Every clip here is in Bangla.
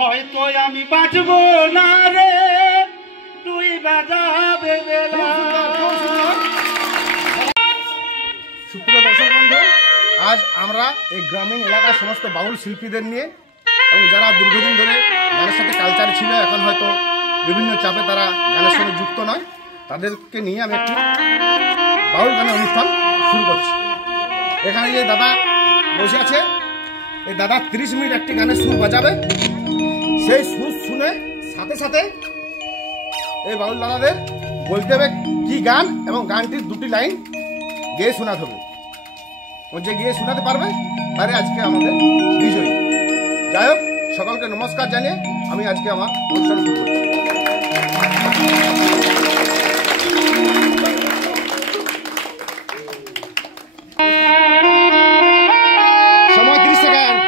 হয়তো আমি বাঁচবো না রে, তুই বাজাবে বেলা। সুপ্রিয় দর্শক বন্ধু, আজ আমরা এই গ্রামীণ এলাকার সমস্ত বাউল শিল্পীদের নিয়ে এবং যারা দীর্ঘদিন ধরে গানের সাথে কালচার ছিল, এখন হয়তো বিভিন্ন চাপে তারা গানের সঙ্গে যুক্ত নয়, তাদেরকে নিয়ে আমি একটি বাউল গানের অনুষ্ঠান শুরু করছি। এখানে যে দাদা বসে আছে, এই দাদা 30 মিনিট একটি গানের সুর বাজাবে। সেই সুর শুনে সাথে সাথে এই বাউল দাদাদের বলতে হবে কি গান এবং গানটির দুটি লাইন গেয়ে শোনাতে হবে। ও যে গিয়ে শোনাতে পারবে তারে আজকে আমাদের বিজয়ী। যাই হোক, সকলকে নমস্কার জানিয়ে আমি আজকে আমার অনুষ্ঠান শুরু করছি। সময় 30 সেকেন্ড।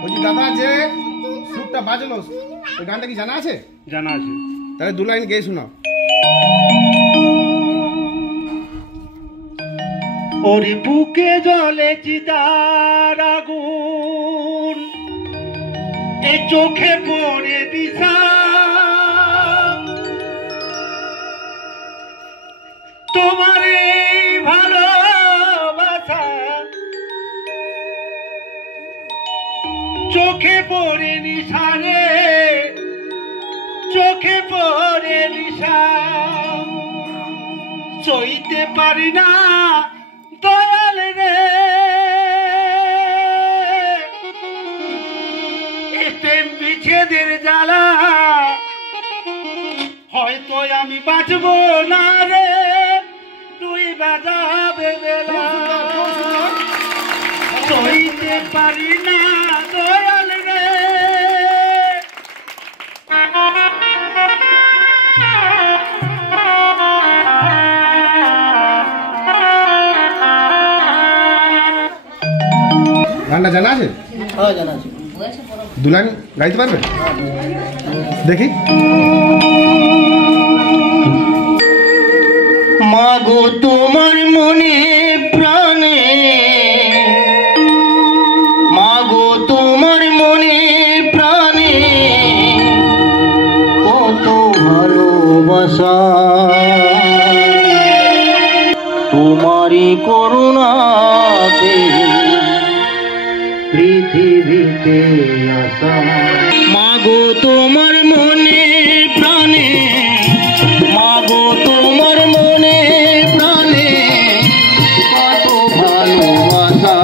বলছি দাদা, যে সুরটা বাজলো ওই গানটা কি জানা আছে? জানা আছে। তাহলে 2 লাইন গেয়ে শোনাও। ওরে বুকে জ্বলে চিতার আগুন, এ চোখে পড়ে দিশা, তোমার এই ভালোবাসা চোখে পড়ে নিশা রে, চোখে পড়ে নিশা, সইতে পারি না দয়াল রে, এ প্রেম বিচ্ছেদের জ্বালা, হয়তো আমি বাঁচবো না রে, তুই বাজাবে বেলা, সইতে পারি না দয়াল রে। গানটা জানা আছে? হ্যাঁ, জানা আছে। 2 লাইন গাইতে পারবে? দেখি। মাগো তোমার মনে প্রাণে, মাগো তোমার মনে প্রাণে কত ভালোবাসা, তোমারই করুণাতে পৃথিবীতে আসা। মাগো তোমার মনে প্রাণে, মাগো তোমার মনে প্রাণে কত ভালোবাসা,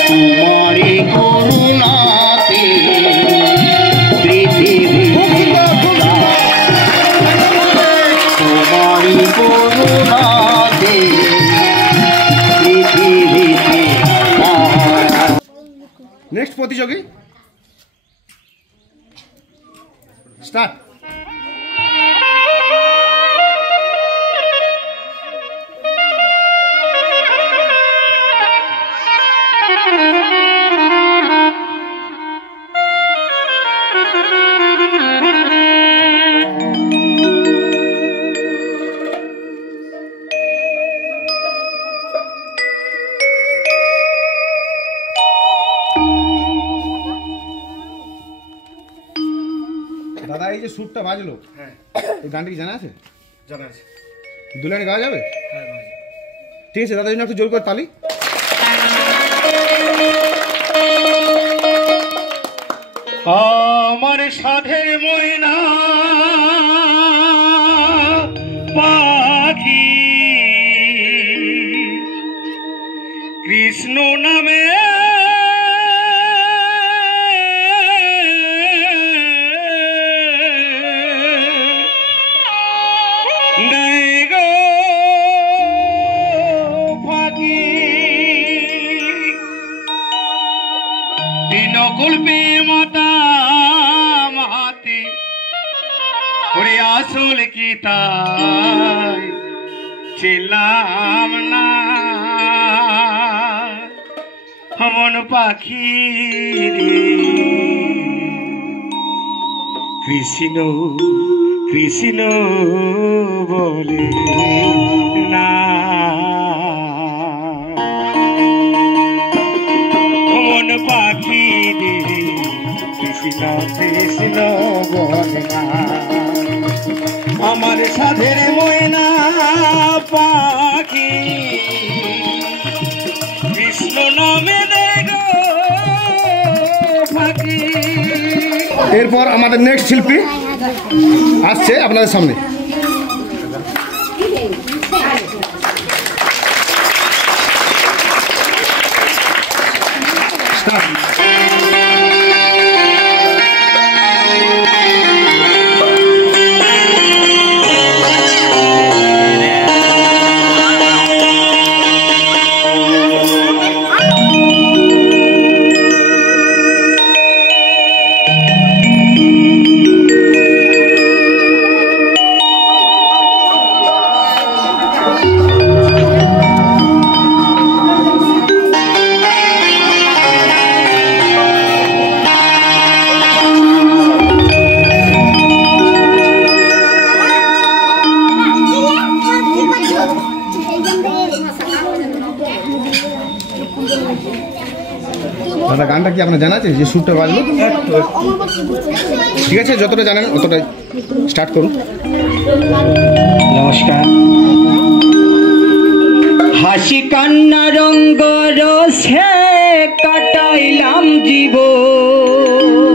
তোমারই করুণাতে পৃথিবীতে আসা, তোমারই করুণাতে পৃথিবীতে আসা। নেক্সট প্রতিযোগী স্টার্ট। দাদা, এই যে সুরটা বাজলো, হ্যাঁ, এই গানটা কি জানা আছে? জানা আছে। 2 লাইন গাওয়া যাবে? হ্যাঁ ভাই। ঠিক আছে, দাদার জন্য একটু জোর করে তালি। আমার সাধের ময়না পাখি, কৃষ্ণ নামে নেই গো ফাঁকি, নকুল প্রেমতা মাতে ওরে আসল কি তাই ছিলাম না মন পাখি রে। কৃষ্ণ কৃষ্ণ বলে না মন পাখি রে কৃষ্ণ কৃষ্ণ বলে না আমার সাধের ময়না পাখি কৃষ্ণ নামে দেখো পাখি। এরপর আমাদের নেক্সট শিল্পী আসছে আপনাদের সামনে। দাদা গানটা কি আপনার জানা আছে যে সুরটা বাজলো? ঠিক আছে, যতটা জানেন অতটাই স্টার্ট করুন। নমস্কার। হাসি কান্না রঙ্গ রসে কাটাইলাম জীবন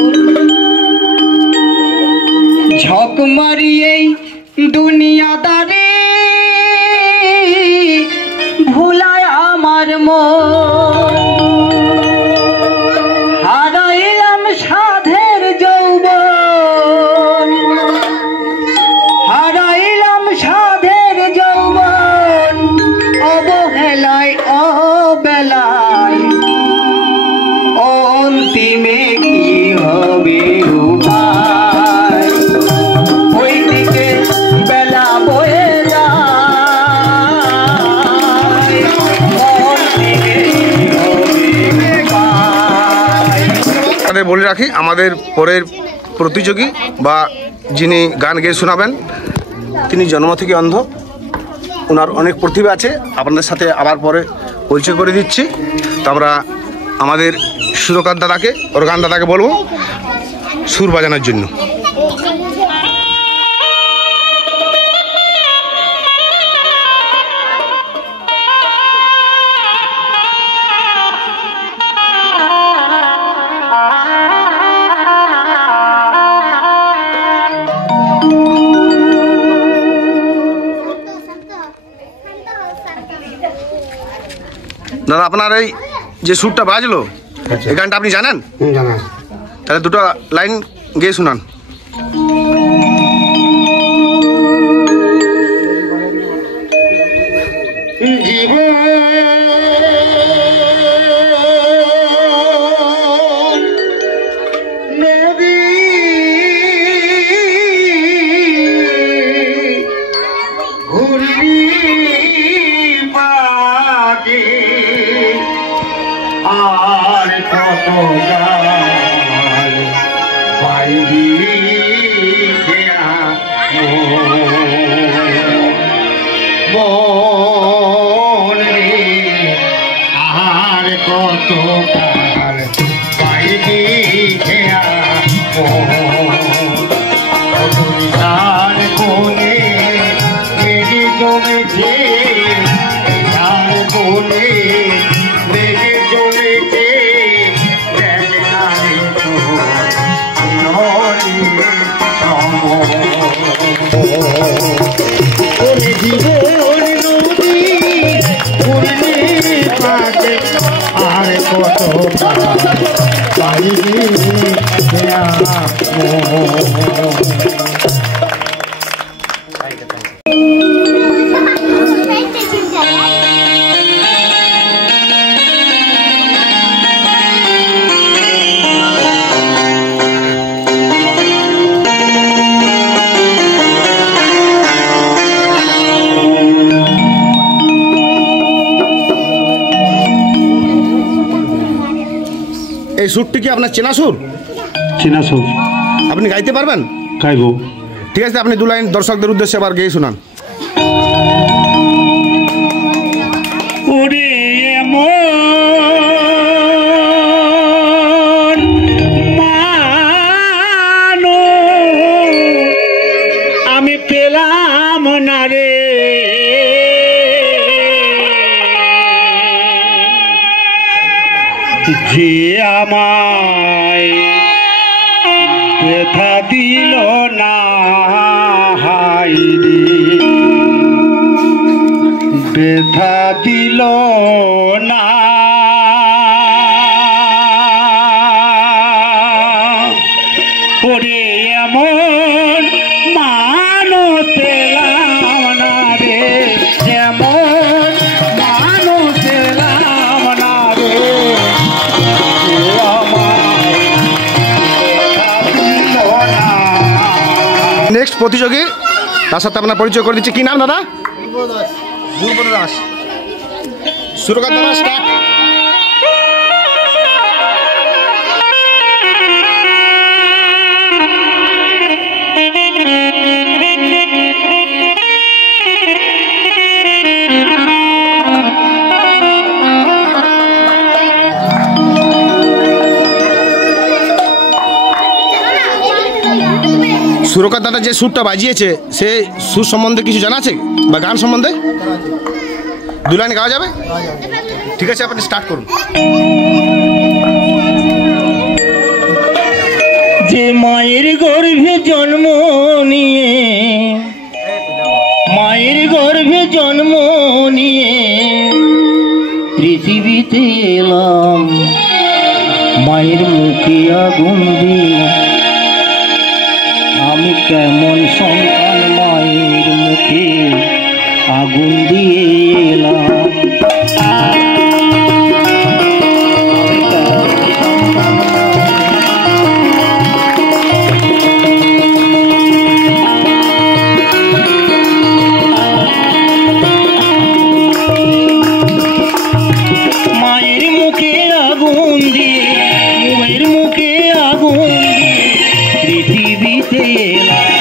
ঝক মারিয়েই দুনিয়াদারি ভুলায় আমার মন হারাইলাম সাধের যৌবন হারাইলাম সাধের যৌবন অবহেলায় অবেলায় অন্তিমে কি হবে উপায় ওইদিকে বেলা বয়ে যায় অন্তিমে কি হবে উপায়। আপনাদের বলে রাখি, আমাদের পরের প্রতিযোগী বা যিনি গান গেয়ে শোনাবেন তিনি জন্ম থেকে অন্ধ। ওনার অনেক প্রতিভা আছে, আপনাদের সাথে আবার পরে পরিচয় করে দিচ্ছি। তো আমরা আমাদের সুরকার দাদাকে, অর্গান দাদাকে বলবো সুর বাজানোর জন্য। দাদা আপনার এই যে সুরটা বাজলো, এই গানটা আপনি জানেন? তাহলে দুটো লাইন গেয়ে শোনান। আর কত গাল পাইবি বলবি আর কত গাল পাইবি তার কোনে মেঘে জমেছে তার কোনে মেঘে জমেছে আর কত পাইবি এই সুরটি কি আপনার চেনা সুর? চেনা সুর। আপনি গাইতে পারবেন? গাইব। ঠিক আছে, আপনি 2 লাইন দর্শকদের উদ্দেশ্যে আবার গেয়ে শোনান। ওরে এমন মানো আমি পেলাম না রে, যে আমায় ব্যথা দিল না, হাই রে ব্যথা দিল না। ওরে এমন মানুষ পেলাম না রে, এমন মানুষ পেলাম না রে, নেক্সট প্রতিযোগী, তার সাথে আপনার পরিচয় করে দিচ্ছি। কি নাম দাদা? গুরুপদ দাস। সুরকার দাদা, স্টার্ট। সুরকার দাদা যে সুরটা বাজিয়েছে, সে সুর সম্বন্ধে কিছু জানা আছে বা গান সম্বন্ধে? 2 লাইন গাওয়া যাবে? ঠিক আছে, আপনি স্টার্ট করুন। যে মায়ের গর্ভে জন্ম নিয়ে, মায়ের গর্ভে জন্ম নিয়ে পৃথিবীতে এলাম, মায়ের মুখে আগুন দিয়ে আমি কেমন সন্তান, মায়ের মুখে আগুন দিয়ে এলাম। মায়ের মুখে আগুন দিয়ে, মায়ের মুখে আগুন দিয়ে পৃথিবীতে এলাম,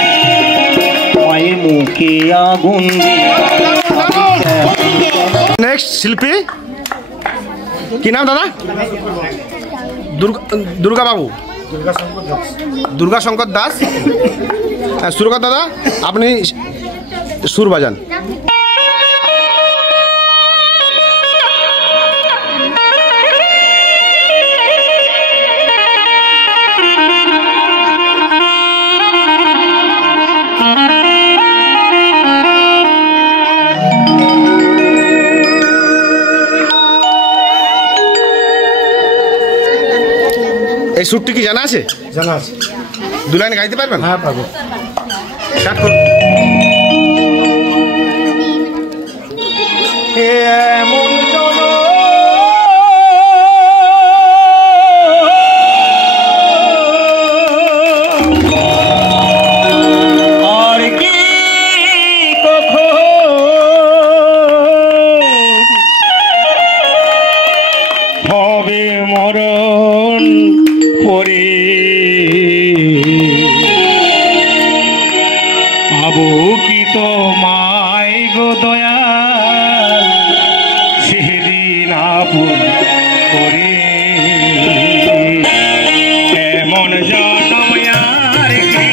মায়ের মুখে আগুন দিয়ে। নেক্সট শিল্পী, কি নাম দাদা? দুর্গা বাবু, দুর্গা শঙ্কর দাস। সুরকার দাদা, আপনি সুর বাজান। এই সুরটি কি জানা আছে? জানা আছে। 2 লাইন গাইতে পারবেন? হ্যাঁ, পারবো। স্টার্ট করুন। এমন আর কি কখন হবে মরণ পরে, আবু কি তো মাই গো দয়াল, সেদিন আপন করে এমন জনম আর কে,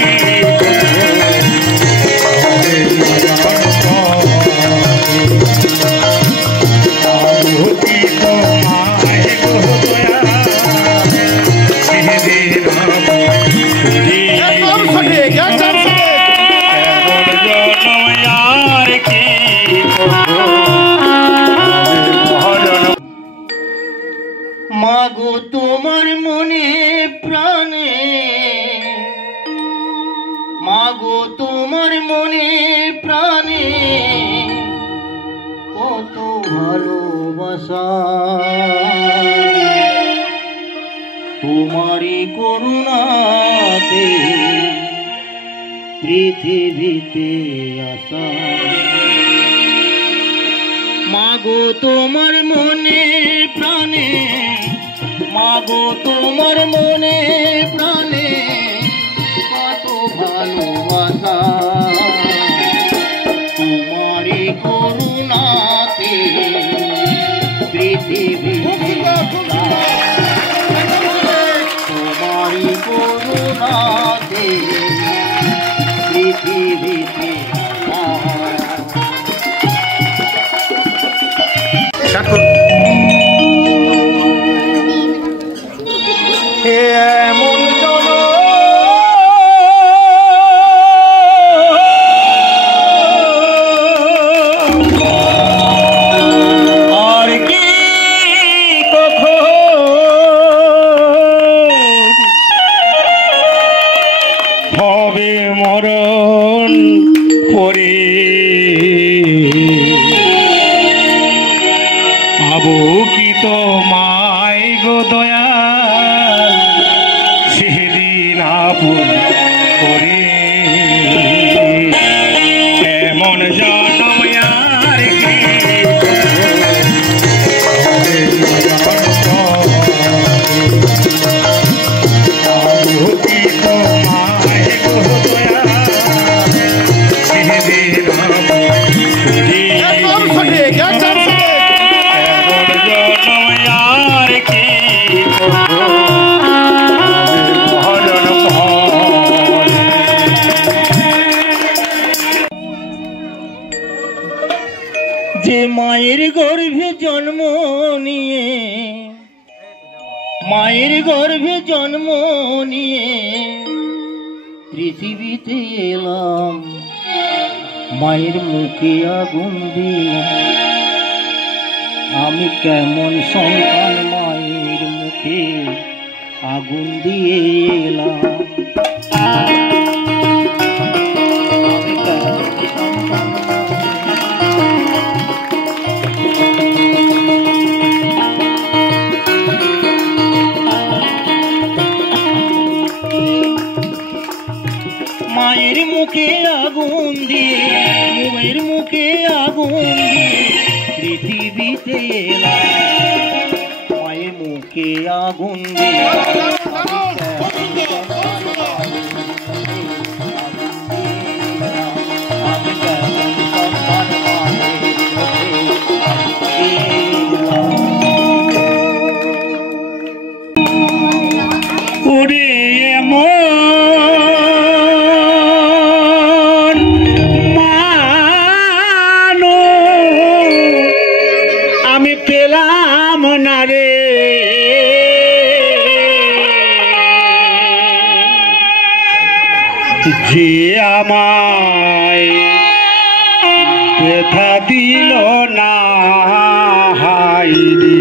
আবু কি তো মাই গো দয়াল, সেদিন আপন করে মাগো তোমার মনে প্রাণে, মাগো তোমার মনে প্রাণে কত ভালোবাসা, তোমারই করুণাতে পৃথিবীতে আসা, মাগো তোমার মনে প্রাণে, মাগো তোমার মনে প্রাণে কত ভালো এমন জনম আর কি কখন হবে মরণ পরে আবু কি তোমায় গো দয়াল সেদিন আপন করে এমন জনম আর কি আবু কি তোমায় গো দয়াল সেদিন আপন করে একদম সঠিক, একদম সঠিক। যে মায়ের গর্ভে জন্ম নিয়ে মায়ের গর্ভে জন্ম নিয়ে পৃথিবীতে এলাম মায়ের মুখে আগুন দিলাম আমি কেমন সন্তান মায়ের মুখে আগুন দিয়ে এলাম আমি কেমন সন্তান মায়ের মুখে আগুন দিয়ে মায়ের মুখে আগুন দিয়ে পৃথিবীতে এলাম মায়ের মুখে আগুন দিয়ে আমি কেমন সন্তান মায়ের মুখে ওরে এমন যে আমায় ব্যথা দিল না হাইরে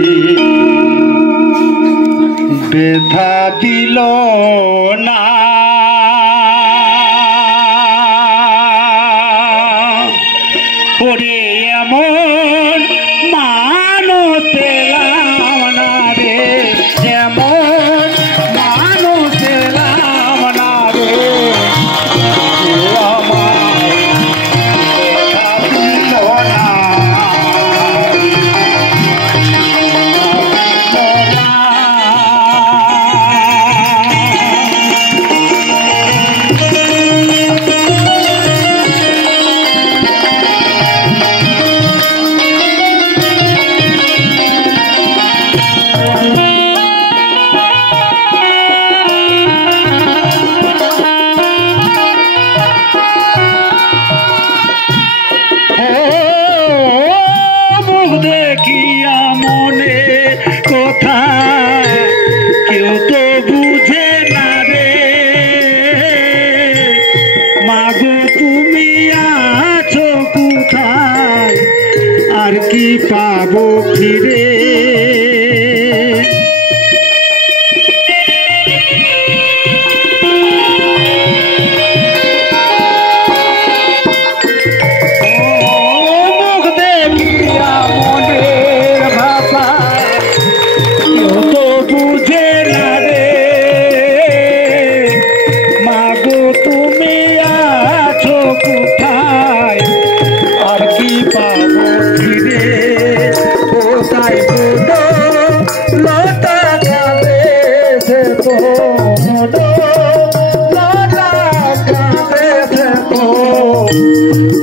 ব্যথা দিল না ওরে এমন মানুষ পেলাম না রে এমন মানুষ পেলাম না রে দেখিয়া মনে কথা কেউ তো বুঝে না রে মাগো তুমি আছো কোথায় আর কি পাবো ফিরে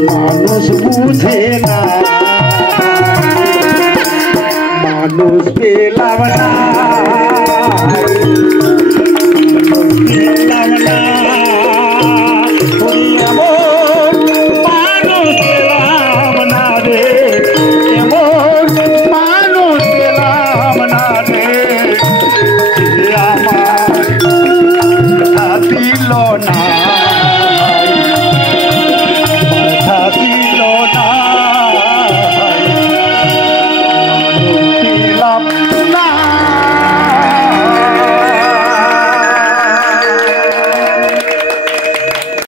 মানুষ বুঝে না মানুষ পেলাম না